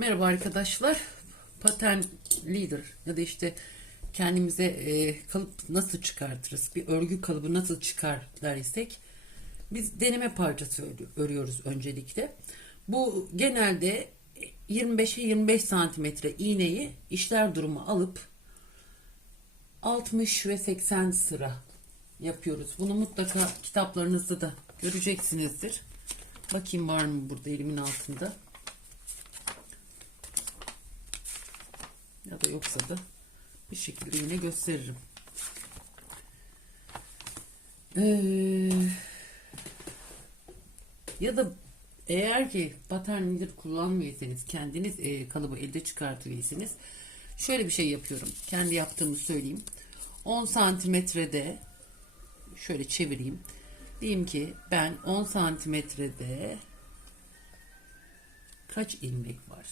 Merhaba arkadaşlar. Pattern Leader ya da işte kendimize e, kalıp nasıl çıkartırız, bir örgü kalıbı nasıl çıkarlar isek biz deneme parçası örü- örüyoruz öncelikle. Bu genelde 25'e 25 santimetre iğneyi işler durumu alıp 60 ve 80 sıra yapıyoruz. Bunu mutlaka kitaplarınızda da göreceksinizdir. Bakayım var mı burada elimin altında. Ya da yoksa da bir şekilde yine gösteririm. Ee, ya da eğer ki pattern leader kullanmıyorsanız kendiniz e, kalıbı elde çıkartıyorsanız şöyle bir şey yapıyorum. Kendi yaptığımı söyleyeyim. 10 santimetrede şöyle çevireyim. Diyeyim ki ben 10 santimetrede kaç ilmek var?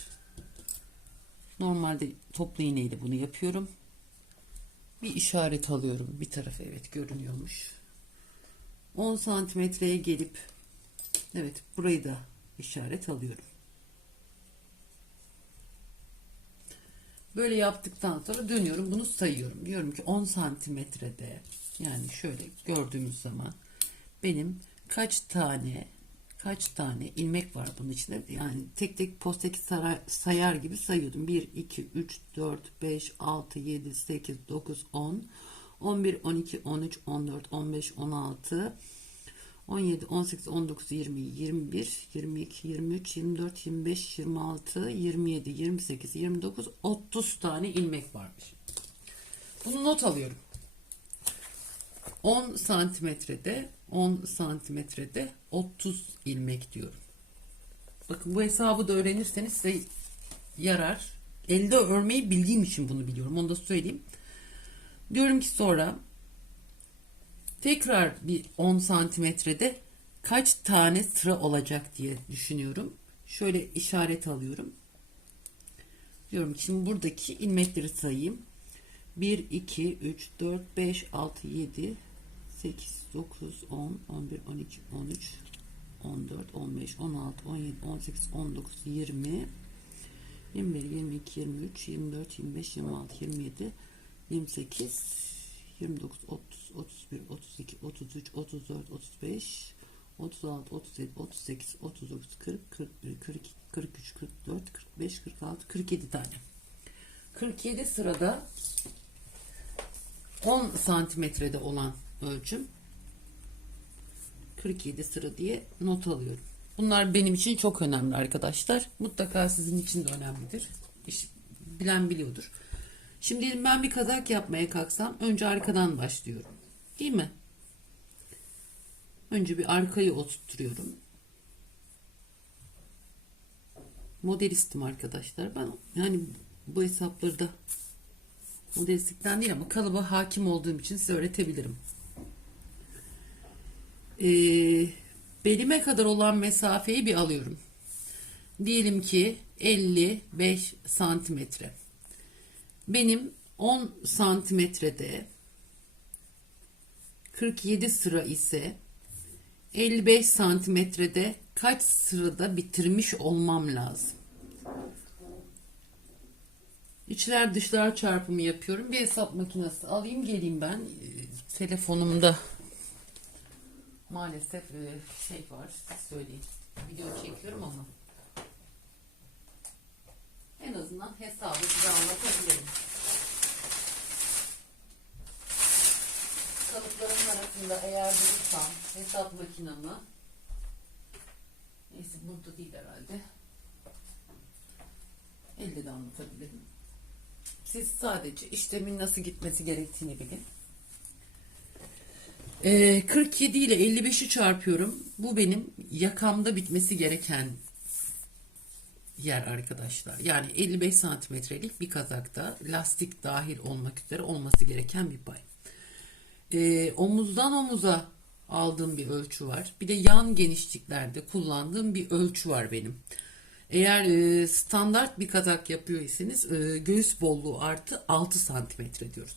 Normalde toplu iğneyle bunu yapıyorum. Bir işaret alıyorum. Bir tarafı evet görünüyormuş. 10 santimetreye gelip evet burayı da işaret alıyorum. Böyle yaptıktan sonra dönüyorum bunu sayıyorum. Diyorum ki 10 santimetrede yani şöyle gördüğümüz zaman benim kaç tane kaç tane ilmek var bunun içinde? Yani tek tek postaki saray- sayar gibi sayıyordum. 1 2 3 4 5 6 7 8 9 10 11 12 13 14 15 16 17 18 19 20 21 22 23 24 25 26 27 28 29 30 tane ilmek varmış. Bunu not alıyorum. 10 santimetrede 10 santimetrede 30 ilmek diyorum. Bakın bu hesabı da öğrenirseniz size yarar. Elde örmeyi bildiğim için bunu biliyorum. Onu da söyleyeyim. Diyorum ki sonra tekrar bir 10 santimetrede kaç tane sıra olacak diye düşünüyorum. Şöyle işaret alıyorum. Diyorum ki şimdi buradaki ilmekleri sayayım. 1, 2, 3, 4, 5, 6, 7, 8, 9, 10, 11, 12, 13, 14, 15, 16, 17, 18, 19, 20, 21, 22, 23, 24, 25, 26, 27, 28, 29, 30, 31, 32, 33, 34, 35, 36, 37, 38, 39, 40, 41, 42, 43, 44, 45, 46, 47 tane. 47 sırada 10 santimetrede olan ölçüm 47 sıra diye not alıyorum. Bunlar benim için çok önemli arkadaşlar. Mutlaka sizin için de önemlidir. İş, bilen biliyordur. Şimdi diyelim ben bir kazak yapmaya kalksam önce arkadan başlıyorum. Değil mi? Önce bir arkayı oturtuyorum. Modelistim arkadaşlar. Ben yani bu hesapları da modelistlikten değil ama kalıba hakim olduğum için size öğretebilirim. Ee, belime kadar olan mesafeyi bir alıyorum. Diyelim ki 55 santimetre. Benim 10 santimetrede 47 sıra ise 55 santimetrede kaç sırada bitirmiş olmam lazım? İçler dışlar çarpımı yapıyorum. Bir hesap makinesi alayım geleyim ben. Ee, Telefonumda maalesef e, şey var söyleyin. Video çekiyorum ama en azından hesabı size anlatabilirim. Kalıpların arasında eğer bulursam hesap makinamı neyse burada değil herhalde. Elde de anlatabilirim. Siz sadece işlemin nasıl gitmesi gerektiğini bilin. Ee, 47 ile 55'i çarpıyorum. Bu benim yakamda bitmesi gereken yer arkadaşlar. Yani 55 santimetrelik bir kazakta lastik dahil olmak üzere olması gereken bir pay. Ee, omuzdan omuza aldığım bir ölçü var. Bir de yan genişliklerde kullandığım bir ölçü var benim. Eğer e, standart bir kazak yapıyorsanız e, göğüs bolluğu artı 6 santimetre diyoruz.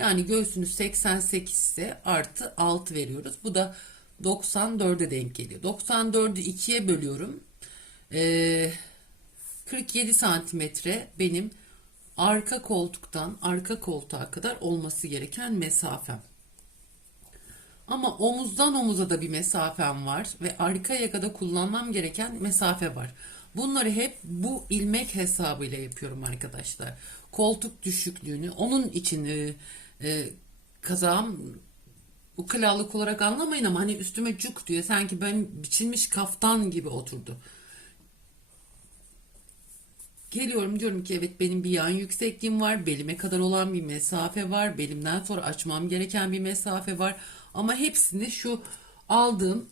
Yani göğsünüz 88 ise artı 6 veriyoruz. Bu da 94'e denk geliyor. 94'ü 2'ye bölüyorum. E, 47 santimetre benim arka koltuktan arka koltuğa kadar olması gereken mesafem. Ama omuzdan omuza da bir mesafem var ve arka yakada kullanmam gereken mesafe var. Bunları hep bu ilmek hesabıyla yapıyorum arkadaşlar. Koltuk düşüklüğünü onun için e, kazağım ukalalık olarak anlamayın ama hani üstüme cuk diyor. Sanki ben biçilmiş kaftan gibi oturdu. Geliyorum diyorum ki evet benim bir yan yüksekliğim var. Belime kadar olan bir mesafe var. Belimden sonra açmam gereken bir mesafe var. Ama hepsini şu aldığım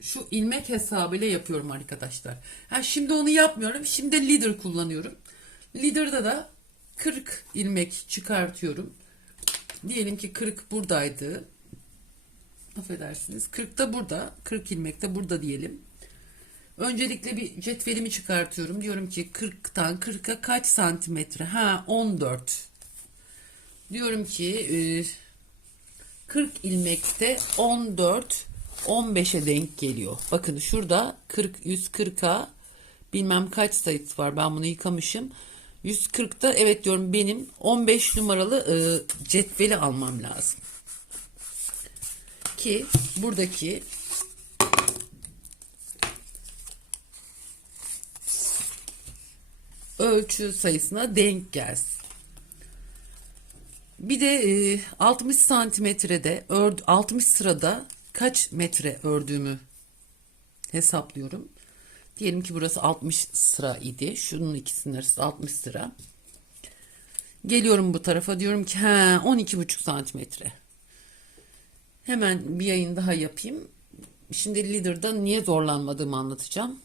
şu ilmek hesabıyla yapıyorum arkadaşlar. Ha, şimdi onu yapmıyorum. Şimdi leader kullanıyorum. Leader'da da 40 ilmek çıkartıyorum. Diyelim ki 40 buradaydı. Affedersiniz. 40 da burada. 40 ilmek de burada diyelim. Öncelikle bir cetvelimi çıkartıyorum. Diyorum ki 40'tan 40'a kaç santimetre? Ha 14. Diyorum ki e, 40 ilmekte 14 15'e denk geliyor. Bakın şurada 40 140'a bilmem kaç sayısı var. Ben bunu yıkamışım. 140'ta evet diyorum benim 15 numaralı e, cetveli almam lazım. Ki buradaki ölçü sayısına denk gelsin. Bir de e, 60 santimetrede ör- 60 sırada kaç metre ördüğümü hesaplıyorum. Diyelim ki burası 60 sıra idi. Şunun ikisinin arası 60 sıra. Geliyorum bu tarafa diyorum ki he 12,5 santimetre. Hemen bir yayın daha yapayım. Şimdi Leader'da niye zorlanmadığımı anlatacağım.